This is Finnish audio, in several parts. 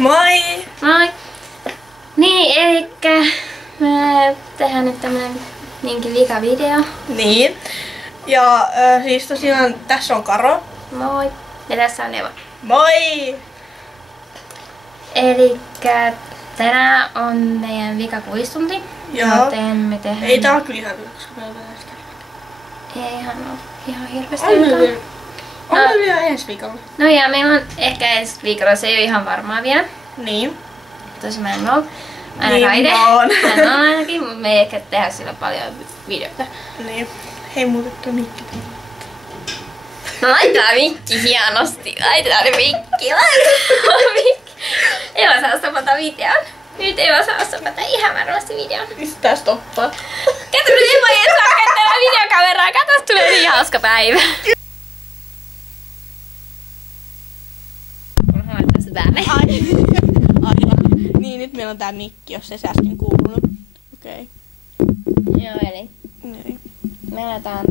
Moi! Moi! Niin, elikkä me tehdään nyt tämmönen niinkin vika-video. Niin. Ja siis tosiaan tässä on Karo. Moi! Ja tässä on Eva. Moi! Elikkä tänään on meidän vikakuistunti. Joo. Joten me tehdään... Ei tää on kyllä ihan yksi. Eihän oo ihan hirveästi On vikaa. meillä vielä ensi viikolla. No ja meillä on ehkä ensi viikolla, se ei ole ihan varmaa vielä. Niin. Tosi mä en oo. Ainakaan Niin ite. mä oon. Mä oon ainakin, mutta me ei ehkä tehdä sillä paljon videoita. Niin. Hei muuten tuo mikki. No laitetaan mikki hienosti. Laitetaan mikki. Eva saa stopata videon. Nyt Eva saa stopata ihan varmasti videon. Mistä tää stoppaa? Kato nyt Eva ei saa kättää videokameraa. Kato, tulee niin hauska päivä. Kunhan laittaa se päälle. Aivan. Niin, nyt meillä on tää mikki, jos ei se äsken kuulunut. Okei. Joo, eli Niin. me aletaan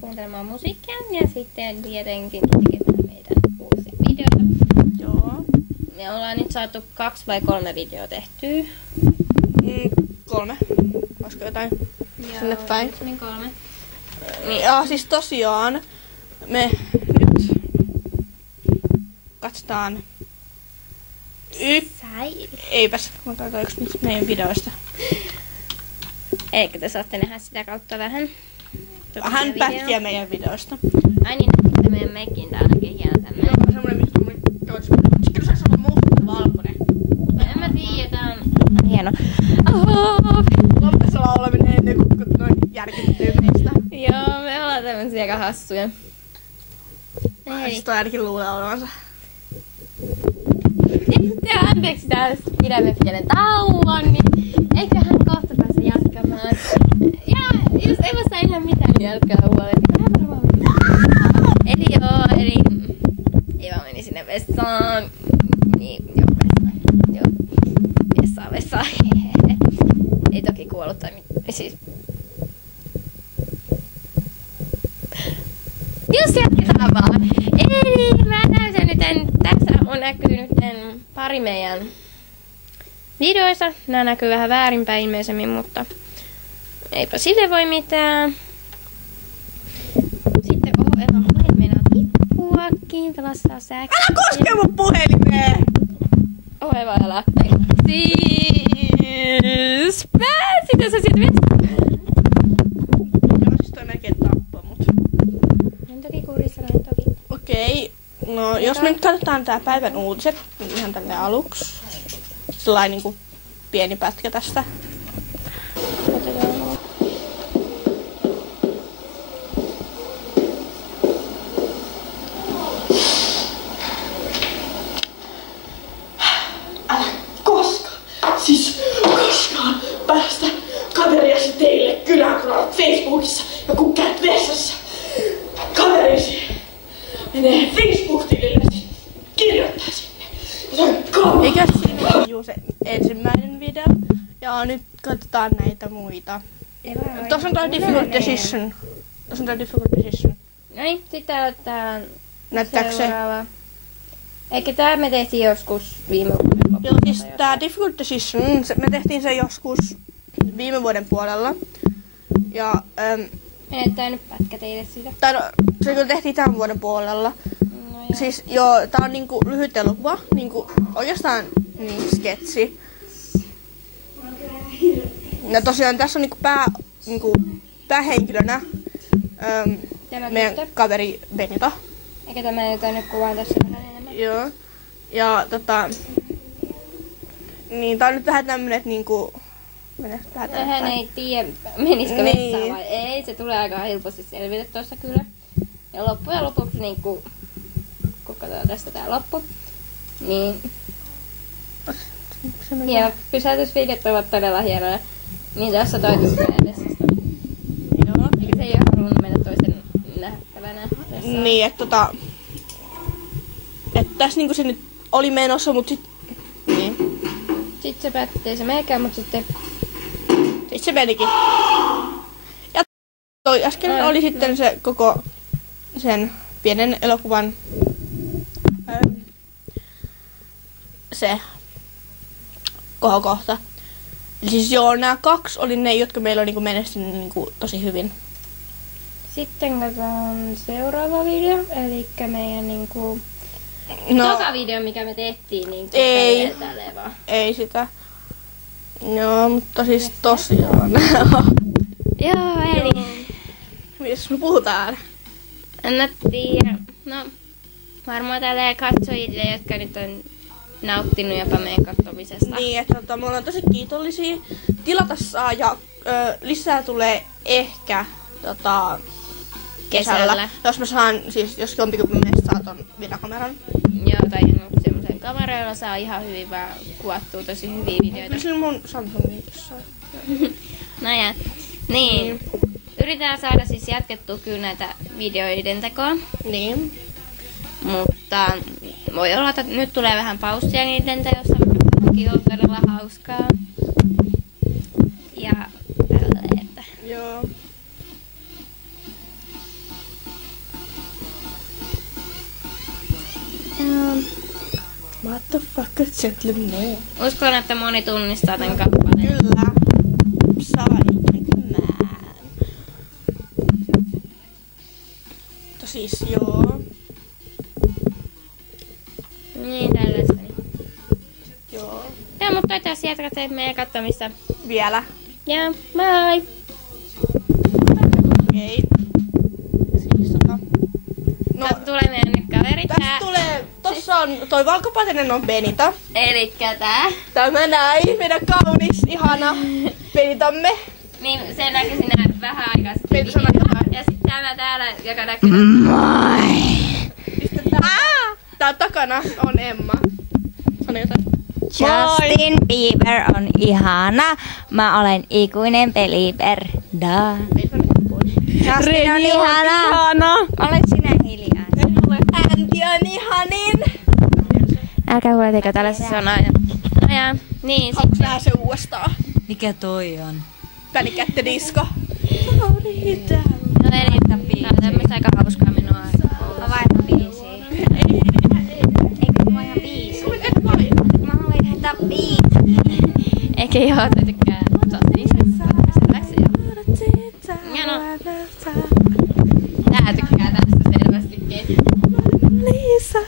kuuntelemaan musiikkia ja sitten tietenkin tekemään meidän uusia videoita. Joo. Me ollaan nyt saatu 2 vai 3 videoa tehtyä. 3. Olisiko jotain sinne päin? Niin 3. Ja siis tosiaan me nyt katsotaan Eipäs, mä katsoin yksi meidän videoista. Eikö te saatte nähdä sitä kautta vähän? Vähän pätkiä meidän videoista. Ai niin, että meidän mekin tää onkin hieno tämmönen. Joo, semmonen, mistä mun sitten saisi olla musta valkoinen. En mä tiedä, tää on hieno. Loppessa laulaminen ennen kuin noin järkyttyy meistä. Joo, me ollaan tämmösiä aika hassuja. Siis toi ainakin luulee olevansa. Sitten anteeksi taas pidämme pienen tauon, niin eiköhän kohta pääse jatkamaan. Ja jos ei vasta ihan mitään, niin älkää huolehtia. Eli Eva meni sinne vessaan. Niin, joo, vessaan. Joo, vessaan. Ei toki kuollut tai siis. Jos jatketaan vaan. Eli mä näytän nyt, tässä on näkynyt pari meidän videoista. Nämä näkyy vähän väärinpäin ilmeisemmin, mutta eipä sille voi mitään. Sitten Eva puheli meinaa tippuakin. Pelastaa säkkiä. Älä koske mun puhelimeen! Eva älä. Siis pääsit sä sieltä vetsään. Joo, siis toi melkein tappaa mut. En toki kurissa, en toki. Okei, no jos me nyt katsotaan tää päivän uutiset, niin ihan tälle aluksi. Sellainen niinku pieni pätkä tästä. Älä koskaan päästä kaveriasi teille kyläkanavat Facebookissa ja kun käyt vessassa. Kaverisi menee Facebook-tilille, kirjoittaa sinne. Ja se on kauan. Eikä siinä ole se ensimmäinen video. Ja nyt katsotaan näitä muita. Tuossa on tää Difficult Decision. No niin, sitten aloitetaan Näyttääkö se? seuraava. Eikä tää me tehtiin joskus viime vuoden lopulla. Joo, siis tää Difficult Decision, me tehtiin se joskus viime vuoden puolella. Ja Me näyttää nyt pätkä teille siitä. tai no, se kyllä tehtiin tämän vuoden puolella. No joo. Siis joo, tää on niinku lyhyt elokuva, niinku oikeastaan niin sketsi. Ja tosiaan tässä on niinku päähenkilönä Tämä meidän tyttö. kaveri Benita. Eikä tämä, joka nyt kuvaa tässä vähän enemmän. Joo. Ja niin tää on nyt vähän tämmönen, että niinku Hän ei tiedä, menisikö Niin. vessaan vai ei. Se tulee aika helposti selvitä tuossa kyllä. Ja loppujen lopuksi, niin kun katsotaan tästä tää loppu, niin hienot pysäytysvideot ovat todella hienoja. Niin tässä toitus menee vessasta. Joo. Eikä se ei ole halunnut mennä toisen nähtävänä vessaan. Niin, että tässä niinku se nyt oli menossa, mut sit niin. Sitten se päätti se meikään, mutta sitten Sit se menikin. Ja toi äsken oli sitten se koko sen pienen elokuvan se kohokohta. Siis joo, nämä 2 oli ne, jotka meillä on niinku menestynyt niinku tosi hyvin. Sitten katsotaan seuraava video, eli meidän niinku toka video, mikä me tehtiin, niin ei, vaan. Ei sitä. Joo, mutta siis tosiaan. Joo, eli... Mitäs me puhutaan? En tiedä. No, varmaan tälleen katsojille, jotka nyt on nauttinut jopa meidän katsomisesta. Niin, että me ollaan tosi kiitollisia. Tilata saa ja lisää tulee ehkä kesällä. Jos mä saan, siis jos jompikumpi meistä saa ton videokameran. Joo, tai semmoisen kameran, jolla saa ihan hyvin vaan kuvattua tosi hyviä videoita. Kyllä mun Samsungin jossain. No ja, niin. Yritetään saada siis jatkettua kyllä näitä videoiden tekoa. Niin. Mutta voi olla, että nyt tulee vähän paussia niiden teossa. Onkin ollut todella hauskaa. Ja tälleen, että... Joo. What the fuck, gentleman? Uskon, että moni tunnistaa tämän kappaleen. Kyllä. Psychic Man. Mutta siis joo. Niin, tällaista. Joo. Joo, mutta toivottavasti jatkatte meidän katsomista. Vielä. Ja bye! Okei. Siis No, tulee meidän nyt kaverit. Tästä tulee, tossa on, toi valkopäinen on Benita. Elikkä tää. Tämä näin, meidän kaunis, ihana Benitamme. Niin, se näkyy sinä vähän aikaa sitten. Benita sanoo jotain. Ja sitten tämä täällä, joka näkyy. Tää takana on Emma. Sano jotain. Justin Bieber on ihana. Mä olen ikuinen believer. Da. Justin on ihana. Olet sinä hiljaa. Antti on ihanin. Älkää huoleteko tällaisessa sanoja. No ja, niin Haluatko nähdä se uudestaan? Mikä toi on? Panic at the Disco. No eli, tää on tämmöstä aika hauskaa minua. Mä vaihdan biisiä. Eikö mä vaihdan biisiä? Mä haluan vaihtaa biisiä. Ehkä joo, toi tykkää. Ja no. Tää tykkää tästä selvästikin. Liisa.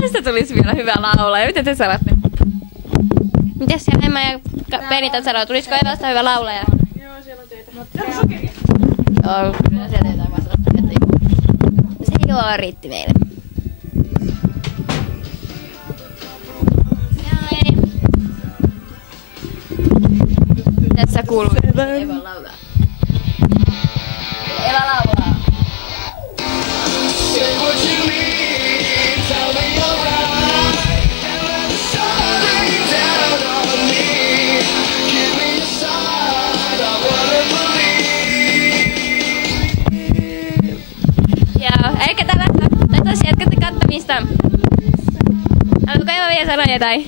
Tästä tulisi vielä hyvä laulaja. Mitä te sanotte? Mitäs siellä Emma ja Benita sanoo? Tulisiko Evasta hyvä laulaja? Joo, siellä on teitä. Joo, kyllä sieltä jotain vastautta. Se joo riitti meille. Tässä kuuluu Eva laulaa. Eva laulaa. Eikä tällaista. Toivottavasti jatkatte kattomista. Haluatko Eva vielä sanoa jotain?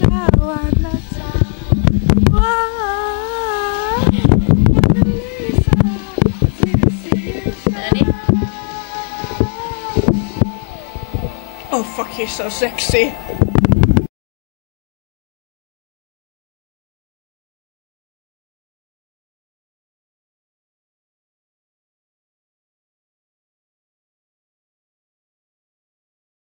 Oh fuck, he's so sexy.